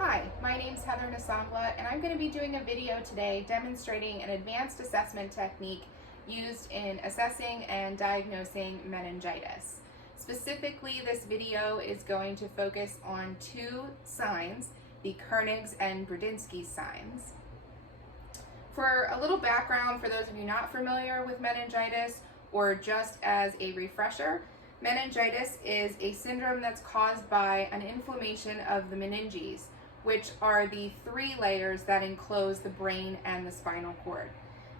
Hi, my name's Heather Nasangla, and I'm going to be doing a video today demonstrating an advanced assessment technique used in assessing and diagnosing meningitis. Specifically, this video is going to focus on two signs, the Koenig's and Brudzinski's signs. For a little background, for those of you not familiar with meningitis, or just as a refresher, meningitis is a syndrome that's caused by an inflammation of the meninges, which are the three layers that enclose the brain and the spinal cord.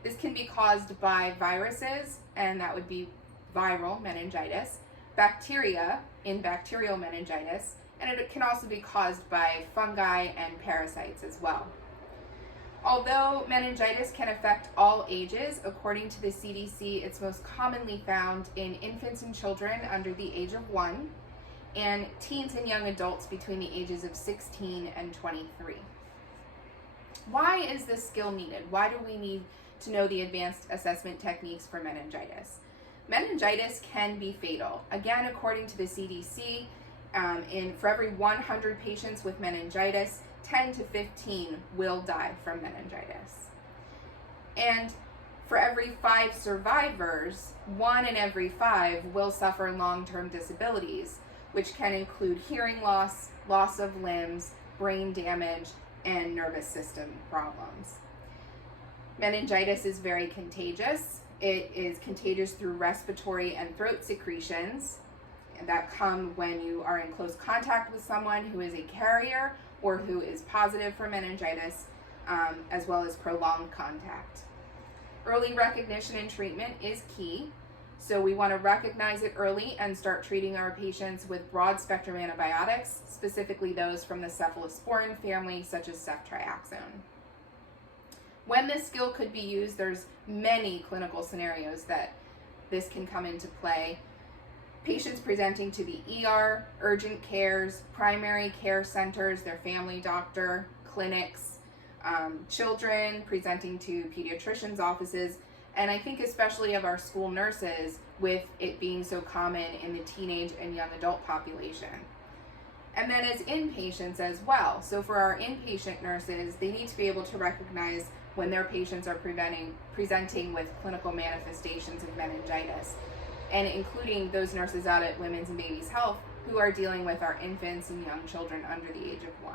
This can be caused by viruses, and that would be viral meningitis, bacteria in bacterial meningitis, and it can also be caused by fungi and parasites as well. Although meningitis can affect all ages, according to the CDC, it's most commonly found in infants and children under the age of 1, and teens and young adults between the ages of 16 and 23. Why is this skill needed? Why do we need to know the advanced assessment techniques for meningitis? Meningitis can be fatal. Again, according to the CDC, for every 100 patients with meningitis, 10 to 15 will die from meningitis. And for every 5 survivors, 1 in every 5 will suffer long-term disabilities, which can include hearing loss, loss of limbs, brain damage, and nervous system problems. Meningitis is very contagious. It is contagious through respiratory and throat secretions that come when you are in close contact with someone who is a carrier or who is positive for meningitis, as well as prolonged contact. Early recognition and treatment is key. So we want to recognize it early and start treating our patients with broad spectrum antibiotics, specifically those from the cephalosporin family, such as ceftriaxone. When this skill could be used, there's many clinical scenarios that this can come into play. Patients presenting to the ER, urgent cares, primary care centers, their family doctor, clinics, children presenting to pediatricians' offices, and I think especially of our school nurses, with it being so common in the teenage and young adult population. And then as inpatients as well. So for our inpatient nurses, they need to be able to recognize when their patients are presenting with clinical manifestations of meningitis, and including those nurses out at Women's and Babies Health who are dealing with our infants and young children under the age of 1.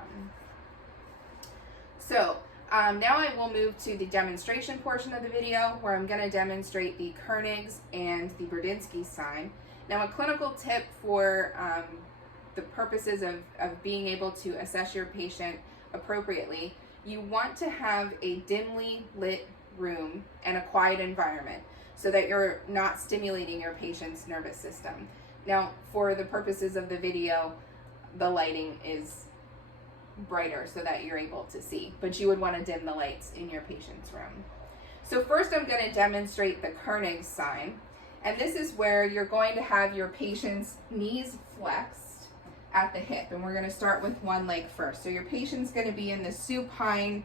So now I will move to the demonstration portion of the video, where I'm going to demonstrate the Koenig's and the Brudzinski's sign. Now, a clinical tip for the purposes of being able to assess your patient appropriately: you want to have a dimly lit room and a quiet environment so that you're not stimulating your patient's nervous system. Now, for the purposes of the video, the lighting is brighter so that you're able to see, but you would want to dim the lights in your patient's room. So first I'm going to demonstrate the Koenig's sign, and this is where you're going to have your patient's knees flexed at the hip, and we're going to start with one leg first. So your patient's going to be in the supine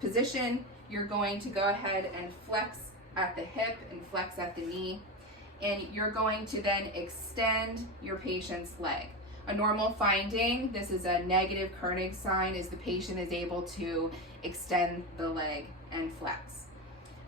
position. You're going to go ahead and flex at the hip and flex at the knee, and you're going to then extend your patient's leg. A normal finding, this is a negative Koenig's sign, is the patient is able to extend the leg and flex.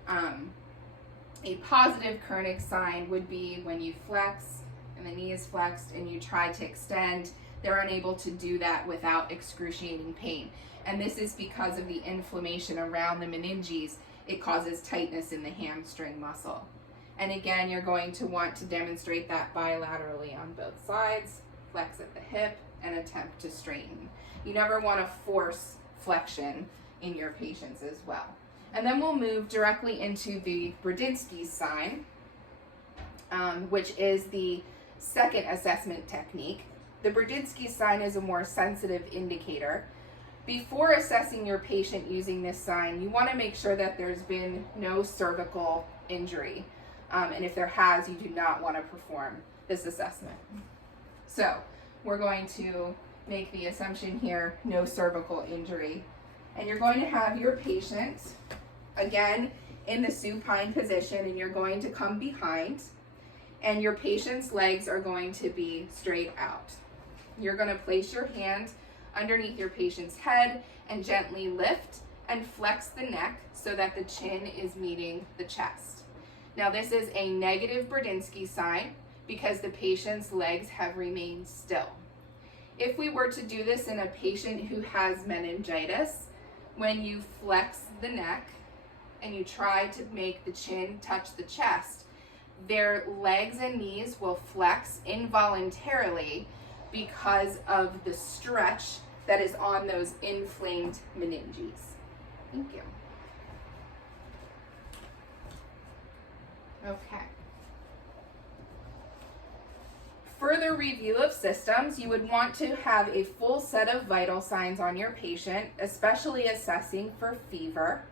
A positive Koenig's sign would be when you flex and the knee is flexed and you try to extend, they're unable to do that without excruciating pain. And this is because of the inflammation around the meninges. It causes tightness in the hamstring muscle. And again, you're going to want to demonstrate that bilaterally on both sides. Flex at the hip and attempt to straighten. You never want to force flexion in your patients as well. And then we'll move directly into the Brudzinski's sign, which is the second assessment technique. The Brudzinski's sign is a more sensitive indicator. Before assessing your patient using this sign, you want to make sure that there's been no cervical injury. And if there has, you do not want to perform this assessment. So we're going to make the assumption here, no cervical injury. And you're going to have your patient, again, in the supine position, and you're going to come behind, and your patient's legs are going to be straight out. You're going to place your hand underneath your patient's head and gently lift and flex the neck so that the chin is meeting the chest. Now this is a negative Brudzinski sign because the patient's legs have remained still. If we were to do this in a patient who has meningitis, when you flex the neck and you try to make the chin touch the chest, their legs and knees will flex involuntarily because of the stretch that is on those inflamed meninges. Thank you. Okay. Further review of systems, you would want to have a full set of vital signs on your patient, especially assessing for fever.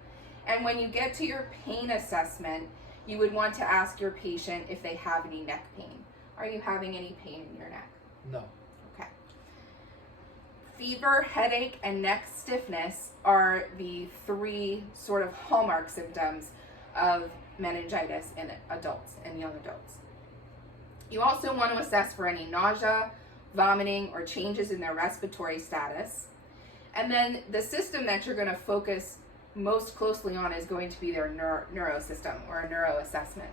And when you get to your pain assessment, you would want to ask your patient if they have any neck pain. Are you having any pain in your neck? No. Okay. Fever, headache, and neck stiffness are the three sort of hallmark symptoms of meningitis in adults and young adults. You also want to assess for any nausea, vomiting, or changes in their respiratory status. And then the system that you're going to focus most closely on is going to be their neuro system or a neuro assessment.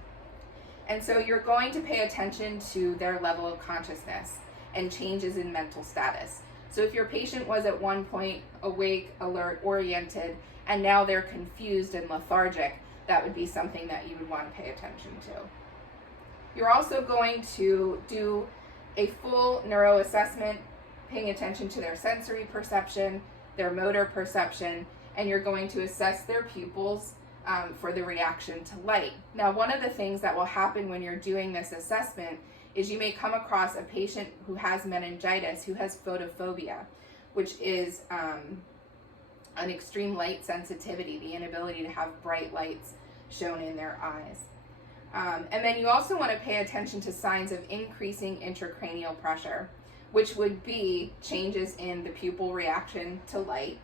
And so you're going to pay attention to their level of consciousness and changes in mental status. So if your patient was at one point awake, alert, oriented, and now they're confused and lethargic, that would be something that you would want to pay attention to. You're also going to do a full neuro assessment, paying attention to their sensory perception, their motor perception, and you're going to assess their pupils for the reaction to light. Now, one of the things that will happen when you're doing this assessment is you may come across a patient who has meningitis, who has photophobia, which is an extreme light sensitivity, the inability to have bright lights shown in their eyes. And then you also want to pay attention to signs of increasing intracranial pressure, which would be changes in the pupil reaction to light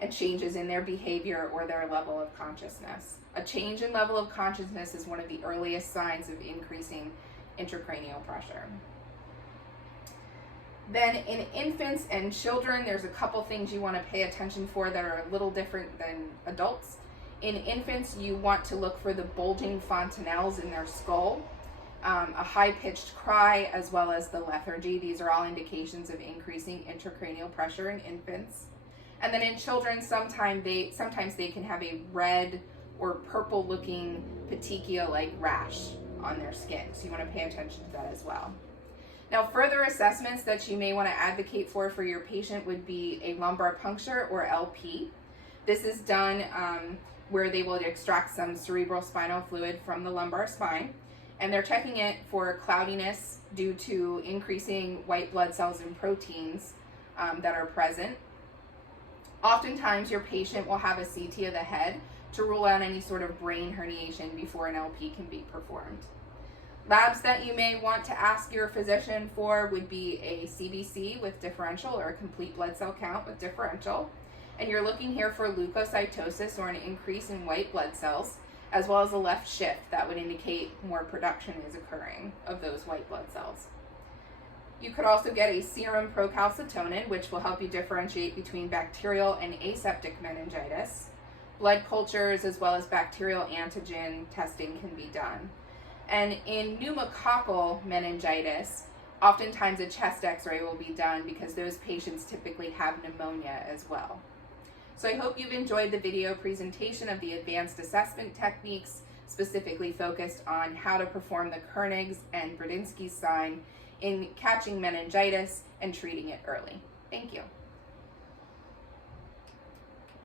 and changes in their behavior or their level of consciousness. A change in level of consciousness is one of the earliest signs of increasing intracranial pressure. Then in infants and children, there's a couple things you want to pay attention for that are a little different than adults. In infants, you want to look for the bulging fontanelles in their skull, a high-pitched cry, as well as the lethargy. These are all indications of increasing intracranial pressure in infants. And then in children, sometimes they can have a red or purple-looking petechia-like rash on their skin. So you want to pay attention to that as well. Now, further assessments that you may want to advocate for your patient would be a lumbar puncture or LP. This is done where they will extract some cerebral spinal fluid from the lumbar spine, and they're checking it for cloudiness due to increasing white blood cells and proteins that are present. Oftentimes, your patient will have a CT of the head to rule out any sort of brain herniation before an LP can be performed. Labs that you may want to ask your physician for would be a CBC with differential or a complete blood cell count with differential. And you're looking here for leukocytosis or an increase in white blood cells, as well as a left shift that would indicate more production is occurring of those white blood cells. You could also get a serum procalcitonin, which will help you differentiate between bacterial and aseptic meningitis. Blood cultures as well as bacterial antigen testing can be done. And in pneumococcal meningitis, oftentimes a chest x-ray will be done because those patients typically have pneumonia as well. So I hope you've enjoyed the video presentation of the advanced assessment techniques, specifically focused on how to perform the Koenig's and Brudzinski's sign in catching meningitis and treating it early. Thank you.